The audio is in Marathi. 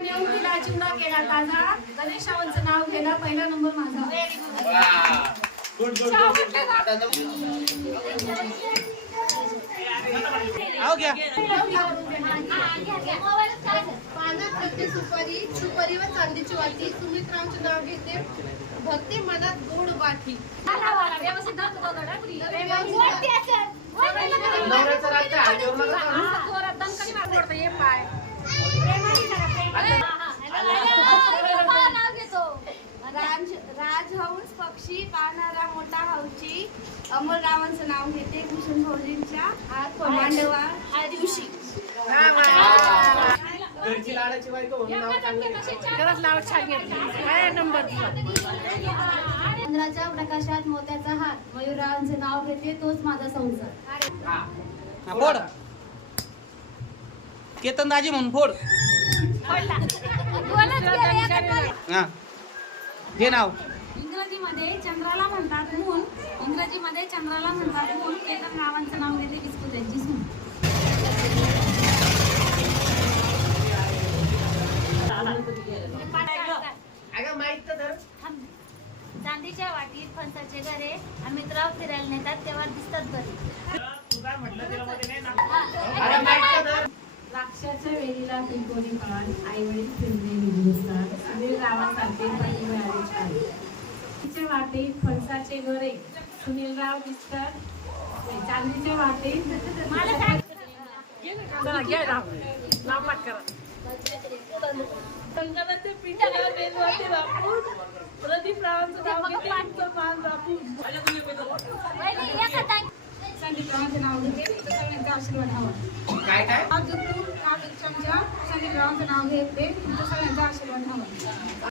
तिला चिवडा केला ताजा. गणेशावरचं नाव घेला. पहिला नंबर माझा. आओ क्या सुपारी सुपारी व चांदीची वाटी. सुमित्रांचे नाव घेते. भक्ती मनात गोड वाटी. राजहंस पक्षी पाहणारा मोठा हौशी. अमर रावांचं नाव घेते. भूषण भाऊजींच्या मांडवा या दिवशी. चंद्राच्या प्रकाशात मोत्याचा हार. मयूरावांचे नाव घेते. तोच माझा संसार. फोड केतन दाजी म्हणून फोड. हा घे नाव. इंग्रजीमध्ये चंद्राला म्हणतात मून. इंग्रजीमध्ये चंद्राला म्हणतात मून. केतन रावांचं नाव घेते. किसको त्यांची सून. चांदीच्या वाटीत फणसाचे घरे. अमितराव फिरायला नेतात तेव्हा दिसतात घरी. द्राक्षाच्या वेलीला पिंपोरी पान. आई वडील फिरणे निघतात. सुनील रावासारखे पती मिळाले छान. चांदीच्या वाटेत फणसाचे घरे. सुनीलराव दिसतात. चांदीच्या वाटेत संगणाचे पिंडाला बेलवाटे वापरून प्रदीप रावांचं नाव घेते. तुमचं मान राखून. संदीप रावांचे नाव घेते. सगळ्यांचा आशीर्वाद हवा. काय काय संदीप रावांचं नाव घेते. सगळ्यांचा आशीर्वाद हवा.